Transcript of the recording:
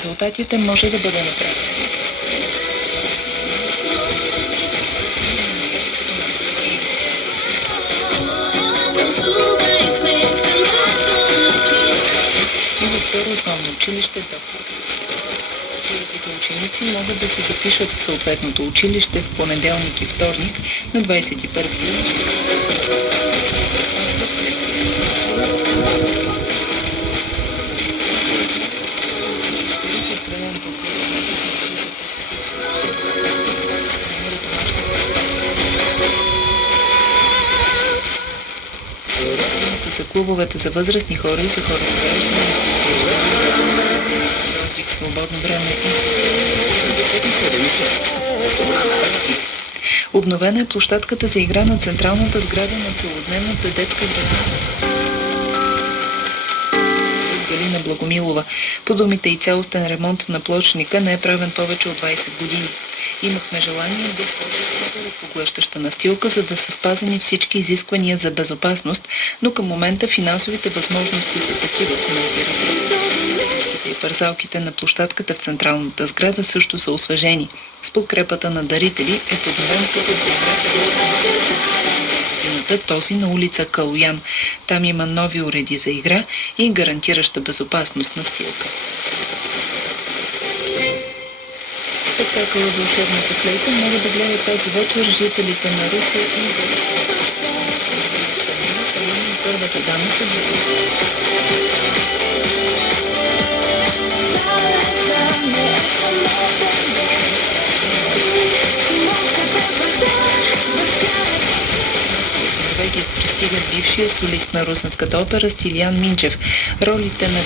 резултатите може да бъде направен. И във второ основно училище доктор. Ученици могат да се запишат в съответното училище в понеделник и вторник на 21 юли. За клубовете за възрастни хора и за хора с увреждания, свободно време и обновена е площадката за игра на централната сграда на целодневната детска градина Галина Благомилова. По думите и цялостен ремонт на плочника не е правен повече от 20 години. Имахме желание да сложим поглъщаща настилка, за да са спазени всички изисквания за безопасност, но към момента финансовите възможности са такива, коментират. И парзалките на площадката в централната сграда също са освежени. С подкрепата на дарители е подновен пътят за играта, този на улица Калоян. Там има нови уреди за игра и гарантираща безопасност настилка. Спектакъла "Вълшебната флейта" могат да гледат тази вечер жителите на Русе и първата дама се пристигат бившия солист на Русенската опера Стилиян Минчев. Ролите на